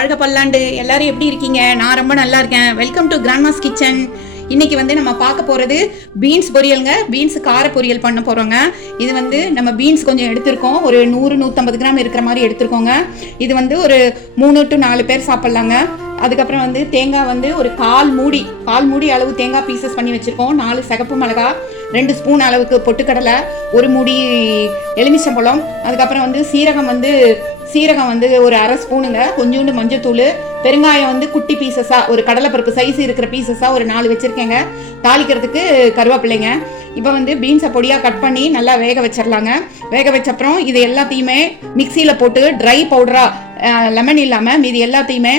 வாழ்க பல்லாண்டு. எல்லாரும் எப்படி இருக்கீங்க? நான் ரொம்ப நல்லா இருக்கேன். Welcome to Grandma's kitchen. இன்னைக்கு நம்ம பார்க்க போகிறது பீன்ஸ் பொரியல்ங்க. பீன்ஸ் கார பொரியல் பண்ண போகிறோங்க. இது நம்ம பீன்ஸ் கொஞ்சம் எடுத்திருக்கோம். ஒரு 100-150 கிராம் இருக்கிற மாதிரி எடுத்திருக்கோங்க. இது ஒரு 3 to 4 பேர் சாப்பிட்லாங்க. அதுக்கப்புறம் தேங்காய் ஒரு கால் மூடி அளவு தேங்காய் பீசஸ் பண்ணி வச்சுருக்கோம். 4 சிகப்பு மிளகா, 2 ஸ்பூன் அளவுக்கு பொட்டுக்கடலை, 1 மூடி எலுமிச்சம்பழம், அதுக்கப்புறம் சீரகம் ஒரு அரை ஸ்பூனுங்க, கொஞ்சோண்டு மஞ்சத்தூள், பெருங்காயம் குட்டி பீசஸாக ஒரு கடலைப்பருப்பு சைஸ் இருக்கிற பீசஸாக ஒரு 4 வச்சுருக்கேங்க. தாளிக்கிறதுக்கு கருவேப்பிள்ளைங்க. இப்போ பீன்ஸை பொடியாக கட் பண்ணி நல்லா வேக வச்சிடலாங்க. வேக வச்சப்புறம் இது எல்லாத்தையுமே மிக்சியில் போட்டு ட்ரை பவுடராக, லெமன் இல்லாமல் மீதி எல்லாத்தையுமே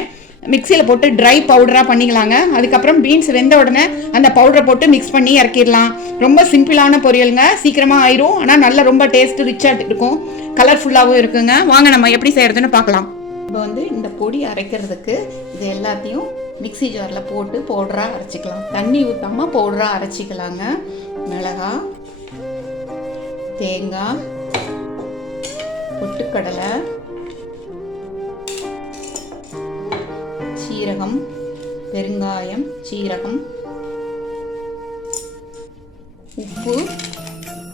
மிக்சியில் போட்டு ட்ரை பவுடராக பண்ணிக்கலாங்க. அதுக்கப்புறம் பீன்ஸ் வெந்த உடனே அந்த பவுடரை போட்டு மிக்ஸ் பண்ணி இறக்கிடலாம். ரொம்ப சிம்பிளான பொரியலுங்க, சீக்கிரமாக ஆயிரும். ஆனால் நல்லா ரொம்ப டேஸ்ட்டு ரிச்சாக இருக்கும், கலர்ஃபுல்லாகவும் இருக்குங்க. வாங்க நம்ம எப்படி செய்கிறதுன்னு பார்க்கலாம். இப்போ இந்த பொடி அரைக்கிறதுக்கு இது எல்லாத்தையும் மிக்சி ஜாரில் போட்டு பவுடராக அரைச்சிக்கலாம். தண்ணி ஊற்றாமல் பவுடராக அரைச்சிக்கலாங்க. மிளகாய், தேங்காய், பொட்டுக்கடலை, சீரகம், பெருங்காயம், சீரகம், உப்பு,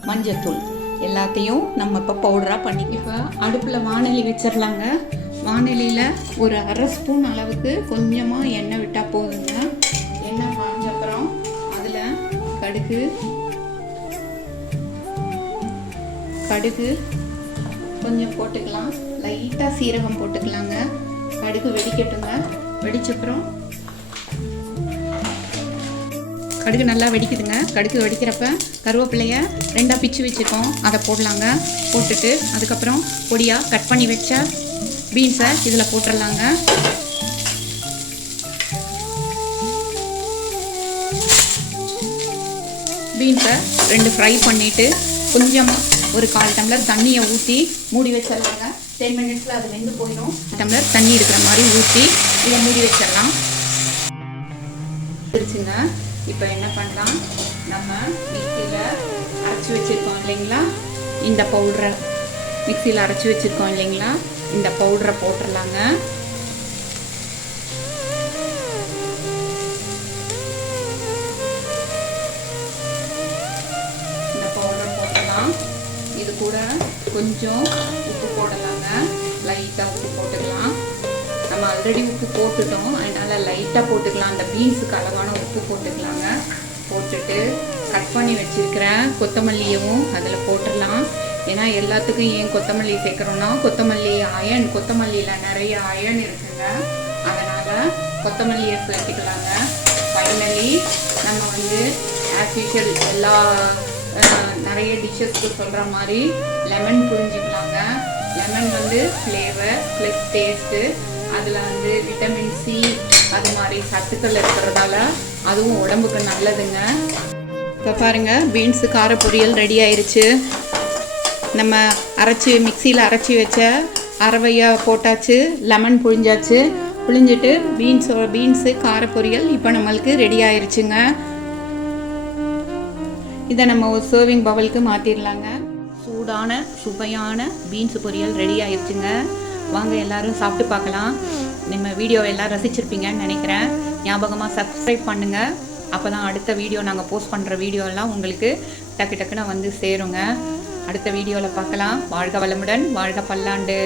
மஞ்சத்தூள் எல்லாத்தையும் நம்ம இப்போ பவுடராக பண்ணி இப்போ அடுப்பில் வானொலி வச்சிடலாங்க. வானொலியில் ஒரு அரை ஸ்பூன் அளவுக்கு கொஞ்சமாக எண்ணெய் விட்டால் போதுங்க. எண்ணெய் காஞ்சப்புறம் அதில் கடுகு கொஞ்சம் போட்டுக்கலாம். லைட்டாக சீரகம் போட்டுக்கலாங்க. கடுகு வெடிக்கட்டுங்க. வெடிச்சப்புறம் கடுகு நல்லா வெடிக்குதுங்க. கடுகு வெடிக்கிறப்ப கருவேப்பிலைய 2 பிச்சு வச்சுருக்கோம், அதை போடலாங்க. போட்டுட்டு அதுக்கப்புறம் பொடியாக கட் பண்ணி வச்ச பீன்ஸை இதில் போட்டுடலாங்க. பீன்ஸை 2 ஃப்ரை பண்ணிவிட்டு கொஞ்சமாக ஒரு 1/4 டம்ளர் தண்ணியை ஊற்றி மூடி வச்சிடலாங்க. 10 மினிட்ஸில் அது வெந்து போயிடும். டம்ளர் தண்ணி இருக்கிற மாதிரி ஊற்றி இதை மூடி வச்சிடலாம். தெரிச்சுங்க. இப்போ என்ன பண்ணலாம், நம்ம மிக்சியில் அரைச்சி வச்சுருக்கோம் இல்லைங்களா, இந்த பவுடரை மிக்சியில் அரைச்சி வச்சுருக்கோம் இல்லைங்களா, இந்த பவுடரை போட்டுடலாங்க. இந்த பவுடரை போட்டுடலாம். இது கூட கொஞ்சம் உப்பு போடலாங்க. லைட்டாக உப்பு போட்டுக்கலாம். நம்ம ஆல்ரெடி உப்பு போட்டுட்டோம், அதனால் லைட்டாக போட்டுக்கலாம். அந்த பீன்ஸுக்கு அளவான உப்பு போட்டுக்கலாங்க. போட்டுட்டு கட் பண்ணி வச்சுருக்கிற கொத்தமல்லியவும் அதில் போட்டுடலாம். ஏன்னா எல்லாத்துக்கும் ஏன் கொத்தமல்லி சேர்க்குறோன்னா, கொத்தமல்லியில் நிறைய அயன் இருக்குங்க. அதனால் கொத்தமல்லியை சேர்த்துக்கலாங்க. ஃபைனலி நம்ம ஆஸ் யூஷுவல் எல்லா நிறைய டிஷ்ஷஸ்க்கு சொல்கிற மாதிரி லெமன் புழிஞ்சிக்கலாங்க. Lemon flavour plus taste. அதில் விட்டமின் சி அது மாதிரி சத்துக்கள் இருக்கிறதால அதுவும் உடம்புக்கு நல்லதுங்க. இப்போ பாருங்கள், பீன்ஸு கார பொரியல் ரெடி ஆயிடுச்சு. நம்ம மிக்சியில் அரைச்சி வச்ச அரவையை போட்டாச்சு, லெமன் புழிஞ்சாச்சு. புழிஞ்சிட்டு பீன்ஸு கார பொரியல் இப்போ நம்மளுக்கு ரெடி ஆயிடுச்சுங்க. இதை நம்ம ஒரு சர்விங் பவுலுக்கு மாற்றிடலாங்க. சூடான சுவையான பீன்ஸ் பொரியல் ரெடி ஆயிடுச்சுங்க. வாங்க எல்லாரும் சாப்பிட்டு பார்க்கலாம். நம்ம வீடியோவை எல்லாம் ரசிச்சிருப்பீங்கன்னு நினைக்கிறேன். ஞாபகமாக சப்ஸ்கிரைப் பண்ணுங்கள். அப்போ தான் அடுத்த வீடியோ நாங்கள் போஸ்ட் பண்ணுற வீடியோலாம் உங்களுக்கு டக்குன்னு சேருங்க. அடுத்த வீடியோவில் பார்க்கலாம். வாழ்க வளமுடன், வாழ்க பல்லாண்டு.